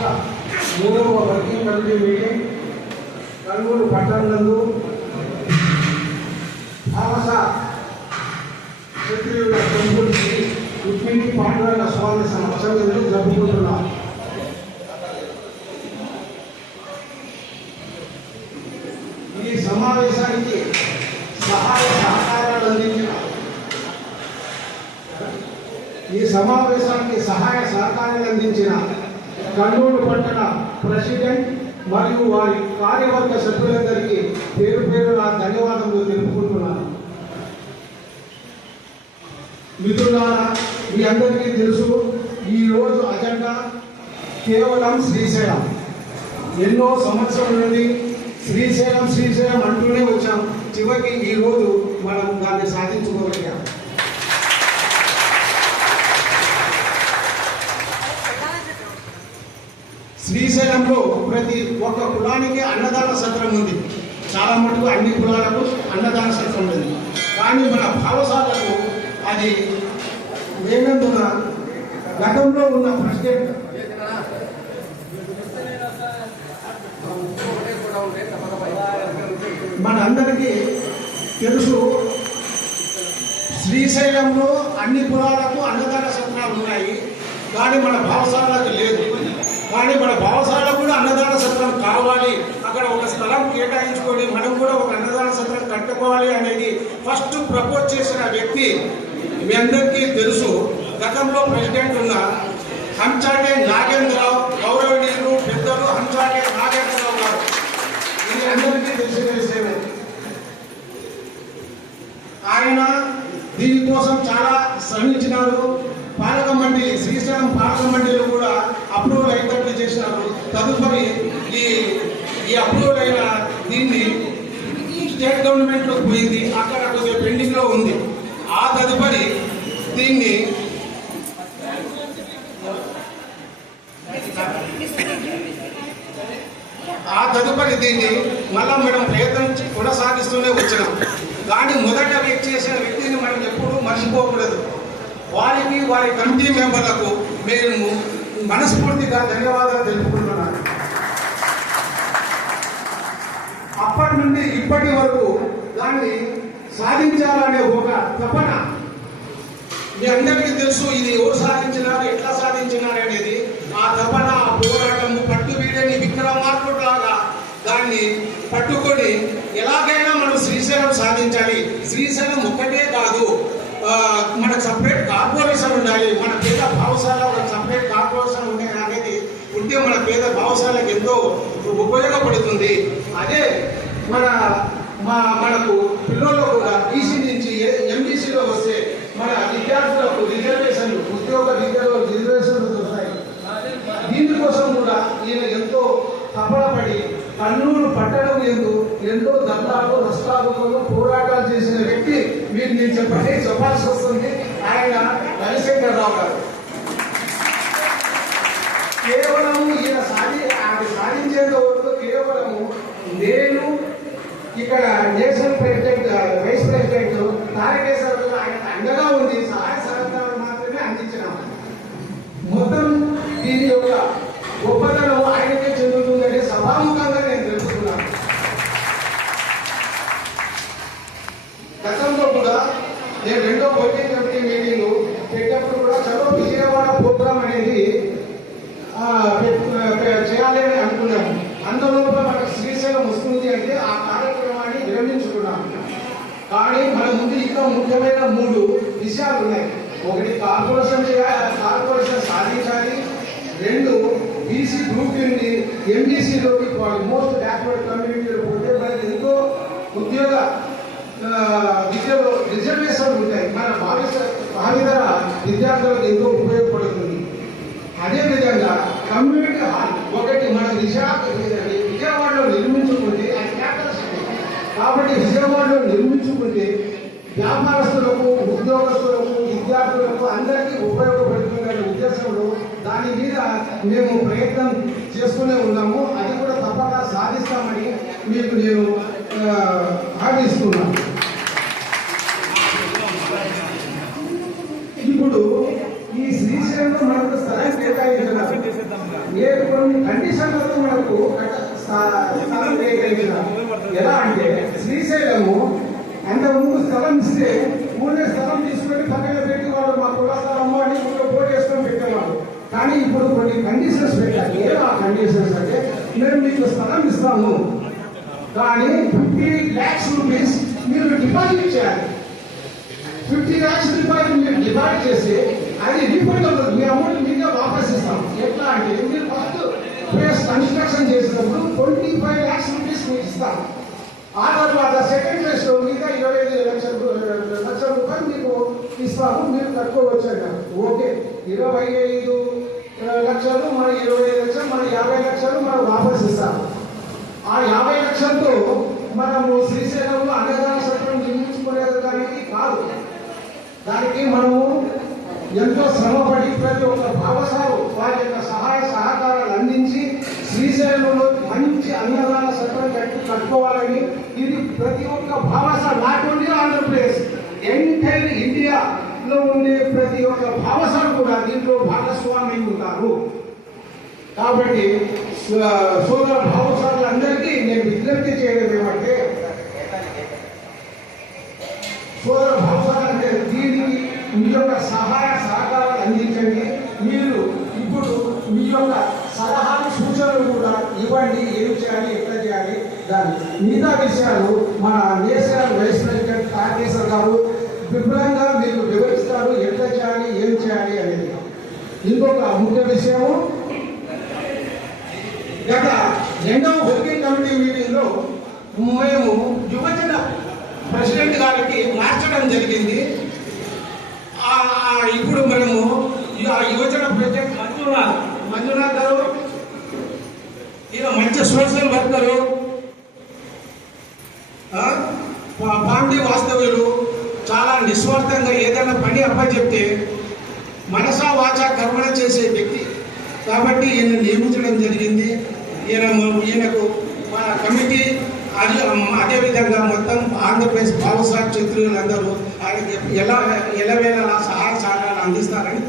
మూడవ working committee meeting Kurnool పట్టణంలో భారత క్షత్రియుల టెంపుల్ శ్రీ రుక్మిణి పాండురంగ స్వామి సమక్షంలో జరుపుకుంటున్నాం. ఈ సమావేశానికి సహాయ సహకారాలు అందించిన కర్నూలు పట్టణ ప్రెసిడెంట్ మరియు వారి కార్యవర్గ సభ్యులందరికీ పేరు పేరున ధన్యవాదములు తెలుపుకుంటున్నాను. మిత్రులారా, మీ అందరికీ తెలుసు, ఈరోజు అజెండా కేవలం శ్రీశైలం. ఎన్నో సంవత్సరాల నుండి శ్రీశైలం శ్రీశైలం అంటూనే వచ్చాం. చివరికి ఈరోజు మనం దాన్ని సాధించుకోగలిగాం. శ్రీశైలంలో ప్రతి ఒక్క కులానికి అన్నదాన సత్రం ఉంది. చాలా మటుకు అన్ని కులాలకు అన్నదాన సత్రం ఉంది. కానీ మన భావసాలకు అది లేనందున గతంలో ఉన్న ప్రెసిడెంట్ మనందరికీ తెలుసు, శ్రీశైలంలో అన్ని కులాలకు అన్నదాన సత్రాలు ఉన్నాయి. కానీ మన భావసాలకు లేదు. కానీ మన భావసాలకు కూడా అన్నదాన సత్రం కావాలి, అక్కడ ఒక స్థలం కేటాయించుకొని మనం కూడా ఒక అన్నదాన సత్రం కట్టుకోవాలి అనేది ఫస్ట్ ప్రపోజ్ చేసిన వ్యక్తి మీ అందరికీ తెలుసు. గతంలో ప్రెసిడెంట్ ఉన్న హంచాటే నాగేంద్రరావు, గౌరవనీయులు పెద్దలు హంచాటే నాగేంద్రరావు గారు. ఇది అందరికీ తెలిసిన విషయమే. ఆయన దీనికోసం చాలా శ్రమించినారు. పాలక మండలి, శ్రీశైలం పాలక మండలిలో కూడా అప్రూవల్ అయ్యేటట్లు చేసినారు. తదుపరి ఈ అప్రూవల్ అయిన దీన్ని స్టేట్ గవర్నమెంట్లో పోయింది, అక్కడ కొద్దిగా పెండింగ్లో ఉంది. ఆ తదుపరి దీన్ని మళ్ళా మనం ప్రయత్నం కొనసాగిస్తూనే వచ్చినాం. కానీ మొదట వ్యక్తి చేసిన వ్యక్తిని మనం ఎప్పుడూ మర్చిపోకూడదు. వారికి, వారి కమిటీ మెంబర్లకు మేము మనస్ఫూర్తిగా ధన్యవాదాలు తెలుపుకుంటున్నాను. అప్పటి నుండి ఇప్పటి వరకు దాన్ని సాధించాలనే ఒక తపన మీ అందరికీ తెలుసు. ఇది ఎవరు సాధించినారు, ఎట్లా సాధించినారు అనేది ఆ తపన, ఆ పోరాటం, పట్టు వీడని విక్రమార్కుడిలాగా దాన్ని పట్టుకొని ఎలాగైనా మనం శ్రీశైలం సాధించాలి. శ్రీశైలం ఒక్కటే కాదు, మనకు సపరేట్ కార్పొరేషన్ ఉండాలి. మన పేద భావశాల ఒక సపరేట్ కార్పొరేషన్ అనేది ఉంటే మన పేద భావశాలకు ఎంతో ఉపయోగపడుతుంది. అదే మనకు పిల్లలు కూడా ఈసీ నుంచి ఎంబీసీలో వస్తే మన విద్యార్థులకు రిజర్వేషన్లు, ఉద్యోగ రిజర్వేషన్లు వస్తాయి. దీనికోసం కూడా ఈయన ఎంతో తపనపడి కర్నూలు పట్టణం ఎంతో దండాలు, రస్తాలు, పోరాటాలు చేసిన వ్యక్తి మీరు నేను చెప్పాల్సి వస్తుంది. ఆయన రవిశంకర్రావు గారు. కేవలము ఈయన సాధించేంత వరకు కేవలము నేను ఇక్కడ national president, vice president Tarakeswara Rao ఆయన అండగా ఉంది, సహాయ సహకారాలు మాత్రమే అందించినాము. మొత్తం దీని యొక్క గొప్పతనం ఆయనకే చెందుతుందని సభాముఖంగా నేను తెలుసుకున్నాను. గతంలో కూడా నేను రెండో వర్కింగ్ కమిటీ మీటింగ్ పెట్టినప్పుడు కూడా చలో విజయవాడ ప్రోగ్రాం అనేది చేయాలి అని అనుకున్నాము. అందులో మనకు శ్రీశైలం వస్తుంది అంటే ఆ కార్యక్రమాన్ని విరమించుకున్నాము. కానీ మన ముందు ఇంకా ముఖ్యమైన 3 విషయాలు ఉన్నాయి. ఒకటి కార్పొరేషన్ సాధించాలి. 2 బీసీ గ్రూప్ నుండి ఎంబీసీలోకి మోస్ట్ బ్యాక్వర్డ్ కమ్యూనిటీలో పోతే మనకి ఎంతో ఉద్యోగ విద్యలో రిజర్వేషన్లు ఉంటాయి. మన భావితర విద్యార్థులకు ఎంతో ఉపయోగపడుతుంది. అదేవిధంగా కమ్యూనిటీ హాల్ ఒకటి మన విజయవాడలో నిర్మించుకుంటే అది క్యాపిటల్ సిటీ కాబట్టి విజయవాడలో నిర్మించుకుంటే వ్యాపారస్తులకు, ఉద్యోగస్తులకు, విద్యార్థులకు అందరికీ ఉపయోగపడుతుందనే ఉద్దేశంలో దాని మీద మేము ప్రయత్నం చేస్తూనే ఉన్నాము. అది కూడా తప్పక సాధిస్తామని మీకు నేను హామీ ఇస్తున్నాను. ఇప్పుడు ఈ శ్రీశైలంలో మనకు స్థలం కేటాయించారు. ఏ కొన్ని కండిషన్లతో మనకు స్థలం వేయగలిగిన ఎలా అంటే శ్రీశైలము అంతకుముందు స్థలం ఇస్తే ఊళ్ళో స్థలం తీసుకొని పక్కన పెట్టి వాళ్ళు మా కుల స్థలము అని ఊళ్ళో పోటీ చేసుకొని పెట్టేవాళ్ళు. కానీ ఇప్పుడు కొన్ని కండిషన్స్ పెట్టాలి. ఏదో ఆ కండిషన్స్ అంటే మేము మీకు స్థలం ఇస్తాము కానీ 50 lakhs రూపీస్ మీరు డిపాజిట్ చేయాలి. 50 lakhs రూపాయలు మీరు డిపాజిట్ చేసి అది రీఫండబుల్, మీ అమౌంట్ మీదే వాపస్ ఇస్తాం. ఎట్లా అంటే మీరు ఫస్ట్ ప్లేస్ కన్స్ట్రక్షన్ చేసినప్పుడు 25 lakhs రూపీస్ మీకు ఇస్తాం. ఆ తర్వాత సెకండ్ ఫేజ్ లో మిగతా 25 లక్షల రూపాయలు మీకు ఇస్తాము, మీరు కట్టుకోవచ్చు అన్నారు. ఓకే, 25 లక్షలు మన 25 లక్షలు మన 50 లక్షలు మనం వాపస్ ఇస్తాము. ఆ 50 లక్షలతో మనము శ్రీశైలంలో అన్నదాన సత్రం నిర్మించుకునేదానికి కాదు, దానికి మనము ఎంతో శ్రమపడి ప్రతి ఒక్క భావసాలు వారి యొక్క సహాయ సహకారాలు అందించి శ్రీశైలంలో మంచి అన్నదాన సత్రం కట్టుకోవాలని ఇది ప్రతి ఒక్క భావసాలు నాట్ ఓన్లీ ఆంధ్రప్రదేశ్ ఎంటైర్ ఇండియాలో ఉండే ప్రతి ఒక్క భావసాలు కూడా దీంట్లో భాగస్వామి ఉంటారు. కాబట్టి సోదర భావసారులందరికీ నేను విజ్ఞప్తి చేయడం ఏమంటే సోదర భావసాలు అంటే దీనికి మీ యొక్క సహాయ సహకారాలు అందించండి. మీరు ఇప్పుడు మీ యొక్క సలహాలు సూచనలు కూడా ఇవ్వండి, ఏం చేయాలి ఎట్లా చేయాలి దాన్ని. మిగతా విషయాలు మన నేషనల్ వైస్ ప్రెసిడెంట్ కార్కేశ్వర్ గారు విపులంగా మీకు వివరిస్తారు ఎట్లా చేయాలి ఏం చేయాలి అనేది. ఇంకొక ముఖ్య విషయము, గత 2వ వర్కింగ్ కమిటీ మీటింగ్ లో మేము యువజన ప్రెసిడెంట్ గారికి మార్చడం జరిగింది. ఇప్పుడు మనము యువజన ప్రెసిడెంట్ మంజునాథ్ గారు ఈయన మంచి సోషల్ వర్కరు, పాండి వాస్తవ్యులు, చాలా నిస్వార్థంగా ఏదైనా పని అప్పచెప్తే మనసా వాచా కర్మణ చేసే వ్యక్తి కాబట్టి ఈయన నియమించడం జరిగింది. ఈయనకు మన కమిటీ అదేవిధంగా మొత్తం ఆంధ్రప్రదేశ్ భావసార్ క్షత్రియులందరూ ఆయనకి ఎలవేళలా సహాయ సహకారాలు అందిస్తారని